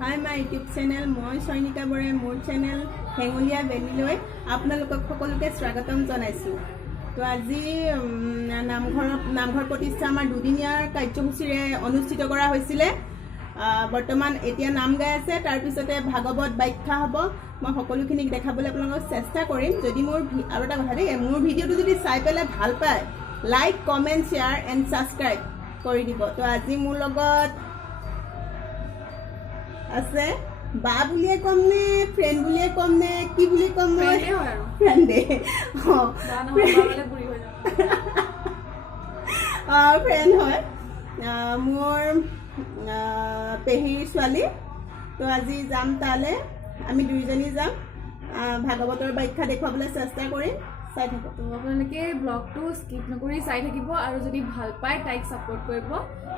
Hi my YouTube channel, মই চয়নিকা বৰাই মোৰ চেনেল হেঙুলীয়া ভেলীলৈ আপোনালোকক সকলোকে স্বাগতম জনাইছোঁ। তো আজি নামঘৰ প্ৰতিষ্ঠা আমাৰ দুদিনীয়াৰ কাৰ্যসূচীৰে অনুষ্ঠিত কৰা হৈছিলে। বৰ্তমান এতিয়া নাম গাই আছে, তাৰপিছতে ভাগৱত ব্যাখ্যা হ'ব। মই সকলোখিনিক দেখাবলৈ আপোনালোকক চেষ্টা কৰিম। যদি মোৰ আৰু এটা কথা দেই, মোৰ ভিডিঅ'টো যদি চাই পেলাই ভাল পায়, like, comment, share and subscribe কৰি দিব। তো আজি মোৰ লগত আছে বা বুলিয়ে ক'ম নে ফ্ৰেণ্ড বুলিয়ে ক'ম নে কি বুলি ক'ম? মই ফ্ৰেণ্ডে ফ্ৰেণ্ড হয়, মোৰ পেহীৰ ছোৱালী। তো আজি যাম তালৈ, আমি দুইজনী যাম। ভাগৱতৰ ব্যাখ্যা দেখুৱাবলৈ চেষ্টা কৰিম। চাই থাকক। তো আপোনালোকে ব্লগটো স্কিপ নকৰি চাই থাকিব, আৰু যদি ভাল পায় তাইক ছাপোৰ্ট কৰিব,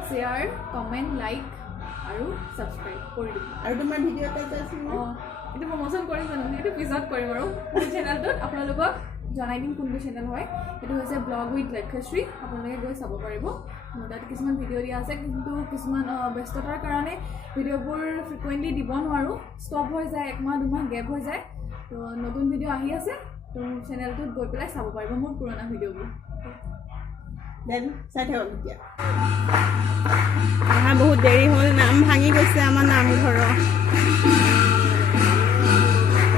শ্বেয়াৰ, কমেণ্ট, লাইক আৰু ছাবস্ক্ৰাইব কৰি দিব। আৰু তোমাৰ ভিডিঅ' এটা আছে, এইটো প্ৰমোশ্যন কৰিম জানো, এইটো পিছত কৰিম। আৰু মোৰ চেনেলটোত আপোনালোকক জনাই দিম কোনটো চেনেল হয়। এইটো হৈছে ব্লগ উইথ লক্ষ্যশ্ৰী, আপোনালোকে গৈ চাব পাৰিব। মোৰ তাত কিছুমান ভিডিঅ' দিয়া আছে, কিন্তু কিছুমান ব্যস্ততাৰ কাৰণে ভিডিঅ'বোৰ ফ্ৰিকুৱেণ্টলি দিব নোৱাৰোঁ, ষ্টপ হৈ যায়, একমাহ দুমাহ গেপ হৈ যায়। তো নতুন ভিডিঅ' আহি আছে, তো মোৰ চেনেলটোত গৈ পেলাই চাব পাৰিব মোৰ পুৰণা ভিডিঅ'বোৰ। দেন চাই থাকক। এতিয়া অহা বহুত দেৰি হ'ল, নাম ভাঙি গৈছে আমাৰ নামঘৰৰ।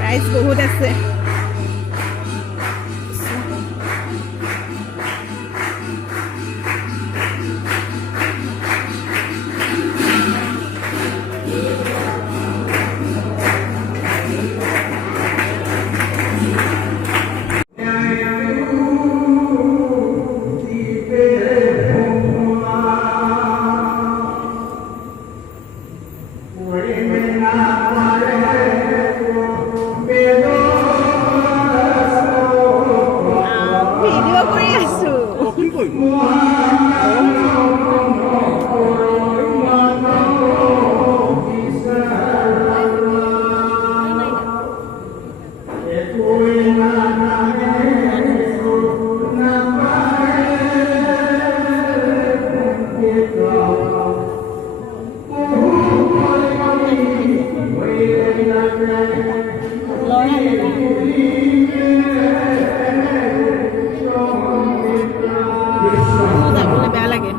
ৰাইজ বহুত আছে। বেয়া লাগে।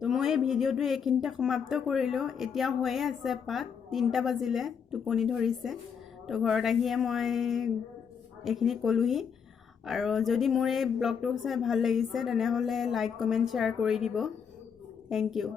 তো মই এই ভিডিঅ'টো এইখিনিতে সমাপ্ত কৰিলোঁ। এতিয়া হৈয়ে আছে পাত 3টা বাজিলে, টোপনি ধৰিছে। তো ঘৰত আহিয়ে মই এইখিনি ক'লোহি। আৰু যদি মোৰ এই ব্লগটো চাই ভাল লাগিছে তেনেহ'লে লাইক কমেণ্ট শ্বেয়াৰ কৰি দিব। Thank U.